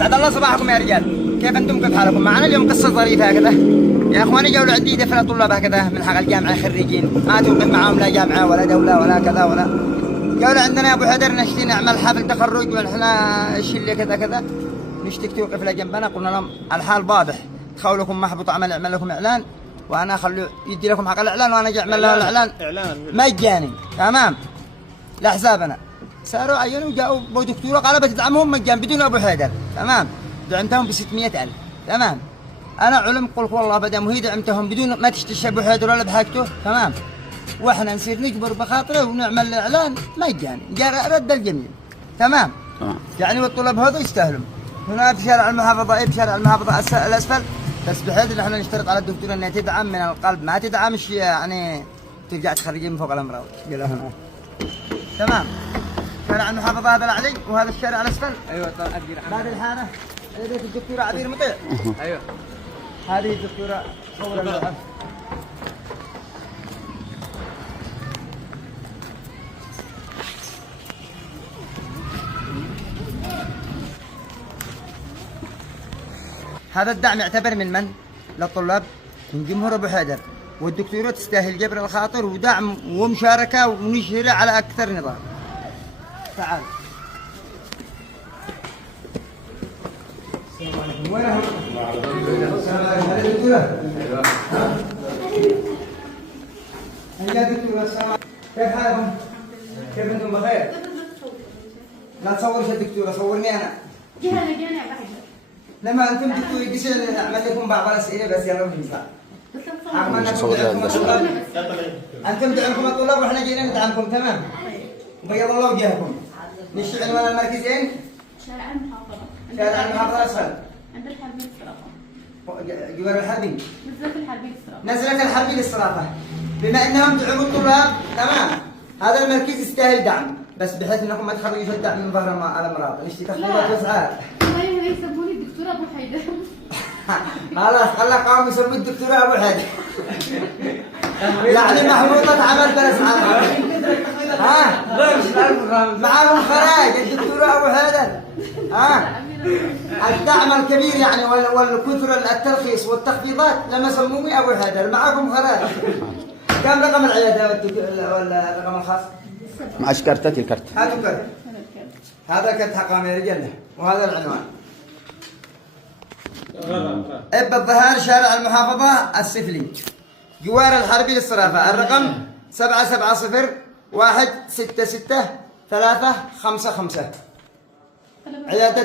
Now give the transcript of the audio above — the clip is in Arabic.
اسعد الله صباحكم يا رجال، كيف انتم كيف حالكم؟ معنا اليوم قصه ظريفه هكذا يا اخواني. جولة عندي دفن طلاب هكذا من حق الجامعه خريجين، ما توقف معاهم لا جامعه ولا دوله ولا كذا ولا جولة. عندنا يا ابو حيدر نشتي نعمل حفل تخرج ونحن شله كذا كذا، نشتك توقف لجنبنا. قلنا لهم الحال واضح، تخولكم محبط عمل يعمل لكم اعلان وانا اخليه يدي لكم حق الاعلان وانا اجي اعمل له الاعلان مجاني تمام لحسابنا. صاروا عينوا وجاءوا ابو دكتوره قال بتدعمهم مجان بدون ابو حيدر تمام. دعمتهم ب 600,000 تمام. انا علم قلت والله بدام وهي دعمتهم بدون ما تشتري ابو حيدر ولا بحاجته تمام، واحنا نصير نجبر بخاطره ونعمل الاعلان مجاني. جاء رد الجميل تمام. يعني والطلاب هذا يستاهلون. هنا في شارع المحافظه بشارع المحافظه الاسفل، بس بحيث ان احنا نشترط على الدكتوره انها تدعم من القلب، ما تدعمش يعني ترجع تخرجين من فوق الامراض. قال هنا تمام. شارع المحافظه هذا العلي وهذا الشارع الاسفل. ايوه بعد الحانه بيت الدكتوره عبير مطيع. ايوه هذه الدكتوره صور اللوحه. هذا الدعم يعتبر من للطلاب من جمهور ابو حيدر، والدكتوره تستاهل جبر الخاطر ودعم ومشاركه ونشهره على اكثر نظام. تعال وين هم؟ هذه الدكتوره. هيا دكتوره السلام، كيف حالكم؟ كيف انتم بخير؟ لا تصورش الدكتوره، صورني انا. جهه لما انتم دكتور يجي اعمل لكم بعض الاسئله بس يلا بنطلع. انتم دعمكم الطلاب واحنا جينا ندعمكم تمام. بيض الله وجهكم. نشتي عنوان المركزين؟ شارع المحافظة. شارع المحافظة الأسفل. عند الحربي للصرافة. جوار الحربي. نزلة الحربي للصرافة. نزلة الحربي للصرافة. بما انهم دعموا الطلاب تمام، هذا المركز يستاهل دعم، بس بحيث انكم ما تخرجوش الدعم من ظهر الامراض، نشتي تخفيضات واسعار. والله يسموني الدكتورة ابو حيدر. خلاص خلى قوم يسموا الدكتورة ابو حيدر. يعني محروطة عمل بالاسعار. ها؟ معاهم خراج الدكتورة ابو حيدر. ها؟ الدعم الكبير يعني والكثر الترخيص والتخفيضات لما سموه ابو حيدر، معاكم خراج. كم رقم العيادة ولا الرقم الخاص؟ معش كرتتي الكرت. هاتوا كرت. هذا كرت حقام يا رجال وهذا العنوان. بالظهر شارع المحافظة السفلي جوار الحربي للصرافة. الرقم 770-166-355 عيادة